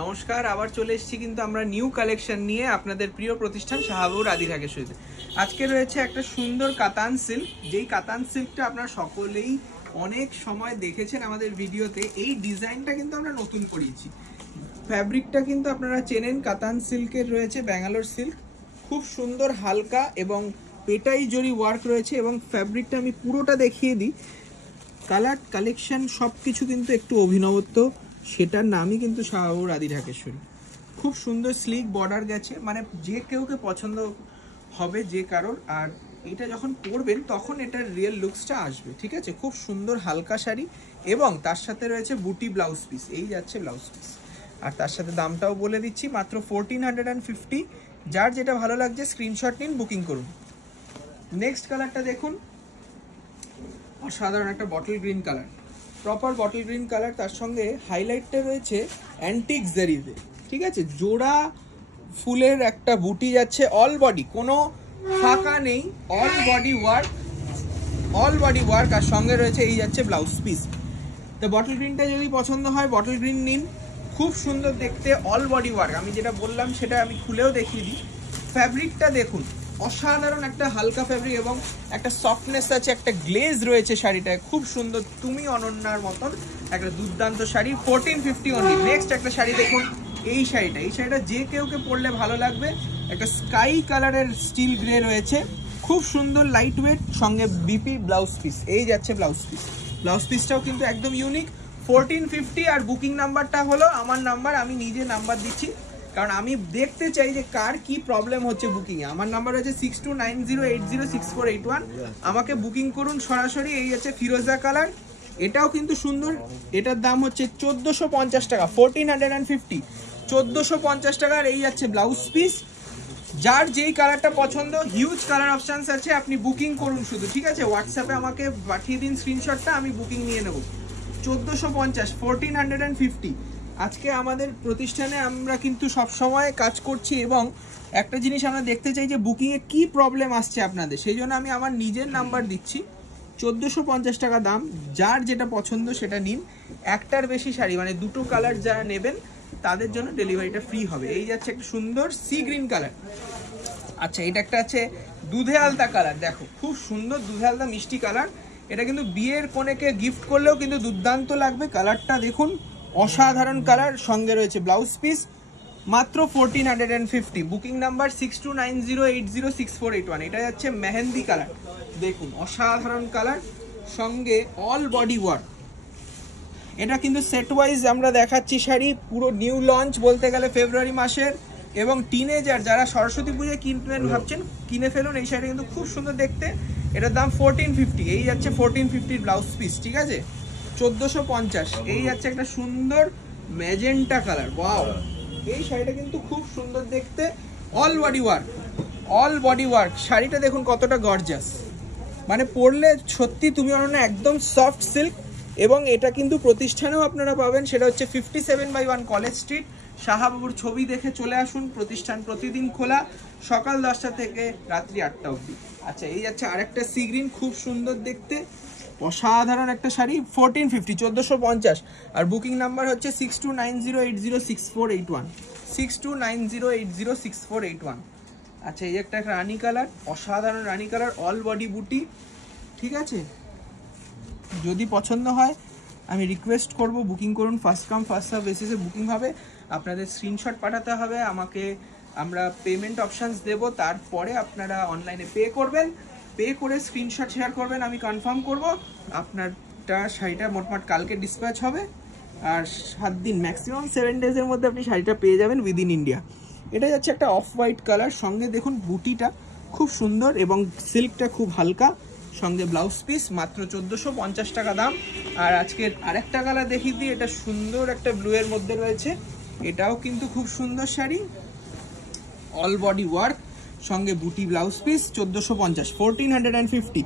নমস্কার, আবার চলে এসেছি কিন্তু আমরা নিউ কালেকশন নিয়ে আপনাদের প্রিয় প্রতিষ্ঠান শাহাবুর আদি ঢাকেশ্বরীতে। আজকে রয়েছে একটা সুন্দর কাতান সিল্ক, যেই কাতান সিল্কটা আপনারা সকলেই অনেক সময় দেখেছেন আমাদের ভিডিওতে। এই ডিজাইনটা কিন্তু আমরা নতুন করিয়েছি। ফ্যাব্রিকটা কিন্তু আপনারা চেনেন, কাতান সিল্কের রয়েছে ব্যাঙ্গালোর সিল্ক, খুব সুন্দর হালকা এবং পেটাই জরি ওয়ার্ক রয়েছে। এবং ফ্যাব্রিকটা আমি পুরোটা দেখিয়ে দিই, কালার কালেকশন সব কিছু কিন্তু একটু অভিনবত্ব, সেটার নামই কিন্তু শাহাবুর আদি ঢাকেশ্বরী। খুব সুন্দর স্লিক বর্ডার গেছে, মানে যে কেউকে পছন্দ হবে যে কারোর। আর এটা যখন পরবেন তখন এটার রিয়েল লুকসটা আসবে, ঠিক আছে। খুব সুন্দর হালকা শাড়ি এবং তার সাথে রয়েছে বুটি ব্লাউজ পিস, এই যাচ্ছে ব্লাউজ পিস। আর তার সাথে দামটাও বলে দিচ্ছি, মাত্র 1450। যার যেটা ভালো লাগছে স্ক্রিনশট নিন, বুকিং করুন। নেক্সট কালারটা দেখুন, অসাধারণ একটা bottle green colour, proper bottle green colour. তার সঙ্গে হাইলাইটটা রয়েছে অ্যান্টিক জারিতে, ঠিক আছে। জোড়া ফুলের একটা বুটি যাচ্ছে, অল বডি, কোনো ফাঁকা নেই, all body work, all body work. আর সঙ্গে রয়েছে এই যাচ্ছে ব্লাউজ পিস। তো বটল গ্রিনটা যদি পছন্দ হয় বটল গ্রিন নিন, খুব সুন্দর দেখতে, অল বডি ওয়ার্ক। আমি যেটা বললাম সেটা আমি খুলেও দেখিয়ে দিই। ফ্যাব্রিকটা দেখুন, অসাধারণ একটা হালকা ফ্যাব্রিক এবং একটা সফটনেস আছে, একটা গ্লেজ রয়েছে শাড়িটায়, খুব সুন্দর। তুমি অনন্যার মতন একটা দুর্দান্ত শাড়ি, 1450 অনলি। নেক্সট একটা শাড়ি দেখুন, এই শাড়িটা যে কেউকে পরলে ভালো লাগবে। একটা স্কাই কালারের স্টিল গ্রে রয়েছে, খুব সুন্দর লাইট ওয়েট, সঙ্গে বিপি ব্লাউজ পিস, এই যাচ্ছে ব্লাউজ পিস। ব্লাউজ পিসটাও কিন্তু একদম ইউনিক, 1450। আর বুকিং নাম্বারটা হলো আমার নাম্বার, আমি নিজে নাম্বার দিচ্ছি, কারণ আমি দেখতে চাই যে কার কি প্রবলেম হচ্ছে বুকিংয়ে। আমার নাম্বার হচ্ছে 6290806481। আমাকে বুকিং করুন সরাসরি। এই হচ্ছে ফিরোজা কালার, এটাও কিন্তু সুন্দর। এটার দাম হচ্ছে 1450 টাকা, 1450, 1450 টাকার। এই যাচ্ছে ব্লাউজ পিস। যার যেই কালারটা পছন্দ, হিউজ কালার অপশানস আছে, আপনি বুকিং করুন শুধু, ঠিক আছে। হোয়াটসঅ্যাপে আমাকে পাঠিয়ে দিন স্ক্রিনশটটা, আমি বুকিং নিয়ে নেব। 1450, 1450। আজকে আমাদের প্রতিষ্ঠানে আমরা কিন্তু সব সময় কাজ করছি এবং একটা জিনিস আমরা দেখতে চাই যে বুকিংয়ে কি প্রবলেম আসছে আপনাদের, সেই জন্য আমি আমার নিজের নাম্বার দিচ্ছি। 1450 টাকা দাম, যার যেটা পছন্দ সেটা নিন। একটার বেশি শাড়ি, মানে দুটো কালার যারা নেবেন তাদের জন্য ডেলিভারিটা ফ্রি হবে। এই যাচ্ছে একটা সুন্দর সি গ্রিন কালার। আচ্ছা, এটা একটা আছে দুধে আলতা কালার, দেখো খুব সুন্দর দুধে আলতা মিষ্টি কালার। এটা কিন্তু বিয়ের কোণেকে গিফট করলেও কিন্তু দুর্দান্ত লাগবে। কালারটা দেখুন, অসাধারণ কালার। সঙ্গে রয়েছে ব্লাউজ পিস, মাত্র 1450। Booking number 6290806481। এটা যাচ্ছে মেহেন্দি কালার, দেখুন অসাধারণ কালার, সঙ্গে অল বডি ওয়ার্ক। এটা কিন্তু সেট ওয়াইজ আমরা দেখাচ্ছি শাড়ি, পুরো নিউ লঞ্চ বলতে গেলে ফেব্রুয়ারি মাসের। এবং টিনেজার যারা সরস্বতী পুজোয় কিনবেন ভাবছেন, কিনে ফেলুন। এই শাড়িটা কিন্তু খুব সুন্দর দেখতে, এটার দাম 1450। এই যাচ্ছে 1450 ব্লাউজ পিস, ঠিক আছে। 1450। এই যাচ্ছে একটা সুন্দর ম্যাজেন্টা কালার, ওয়াও। এই শাড়িটা কিন্তু খুব সুন্দর দেখতে, all body work, all body work. শাড়িটা দেখুন কতটা গর্জাস, মানে পরলে সত্যি তুমি অনন্য, একদম সফট সিল্ক। এবং এটা কিন্তু প্রতিষ্ঠানেও আপনারা পাবেন, সেটা হচ্ছে 57/1 কলেজ স্ট্রিট। শাহাবুর ছবি দেখে চলে আসুন। প্রতিষ্ঠান প্রতিদিন খোলা, সকাল 10টা থেকে রাত্রি 8টা অবধি। আচ্ছা, এই যাচ্ছে আরেকটা সি গ্রিন, খুব সুন্দর দেখতে, অসাধারণ একটা শাড়ি, 1450, 1450। আর বুকিং নাম্বার হচ্ছে 6290806481, 6290806481। আচ্ছা, এই একটা রানী কালার, অসাধারণ রানী কালার, অল বডি বুটি, ঠিক আছে। যদি পছন্দ হয় আমি রিকোয়েস্ট করব বুকিং করুন। ফার্স্ট কাম ফার্স্ট সার্ভ বেসিসে বুকিং হবে। আপনাদের স্ক্রিনশট পাঠাতে হবে আমাকে, আমরা পেমেন্ট অপশানস দেবো, তারপরে আপনারা অনলাইনে পে করবেন। পে করে স্ক্রিনশট শেয়ার করবেন, আমি কনফার্ম করব। আপনারটা শাড়িটা মোটমাট কালকে ডিসপ্যাচ হবে, আর 7 দিন, ম্যাক্সিমাম 7 ডেজের মধ্যে আপনি শাড়িটা পেয়ে যাবেন উইদিন ইন্ডিয়া। এটা যাচ্ছে একটা অফ হোয়াইট কালার, সঙ্গে দেখুন বুটিটা খুব সুন্দর এবং সিল্কটা খুব হালকা, সঙ্গে ব্লাউজ পিস, মাত্র 1450 টাকা দাম। আর আজকের আরেকটা কালার দেখিয়ে দিই, এটা সুন্দর একটা ব্লু এর মধ্যে রয়েছে, এটাও কিন্তু খুব সুন্দর শাড়ি, অল বডি ওয়ার্ক, সঙ্গে বুটি ব্লাউজ পিস, 1450, 1450।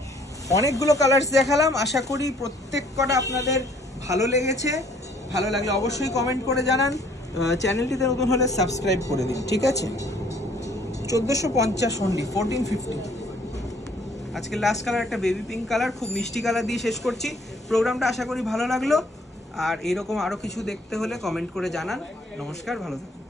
অনেকগুলো কালার্স দেখালাম, আশা করি প্রত্যেক কটা আপনাদের ভালো লেগেছে। ভালো লাগলে অবশ্যই কমেন্ট করে জানান। চ্যানেলটিতে নতুন হলে সাবস্ক্রাইব করে দিন, ঠিক আছে। 1450 অনলি, 1450। আজকে লাস্ট কালার একটা বেবি পিঙ্ক কালার, খুব মিষ্টি কালার দিয়ে শেষ করছি প্রোগ্রামটা। আশা করি ভালো লাগলো। আর এরকম আরও কিছু দেখতে হলে কমেন্ট করে জানান। নমস্কার, ভালো থাকুন।